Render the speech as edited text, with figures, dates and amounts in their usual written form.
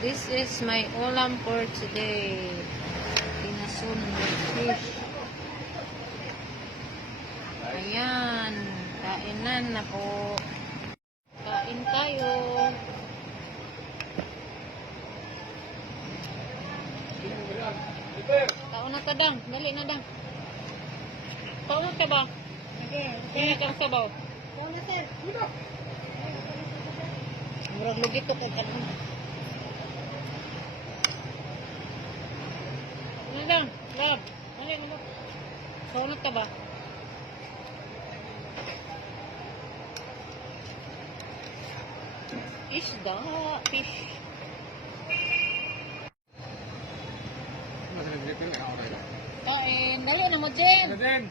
This is my ulam for today. Pinasun with fish. Ayan. Kainan na po. Kain tayo. Taon na ta dang. Dali na dang. Taon na ta ba? Kaya kang sabaw. Taon na sir. Murag lugit to kay kanon. Ano lang? Lab. Dali na lang. Taon na ta ba? Isda. Fish. Kain. Dali na mo, Jen.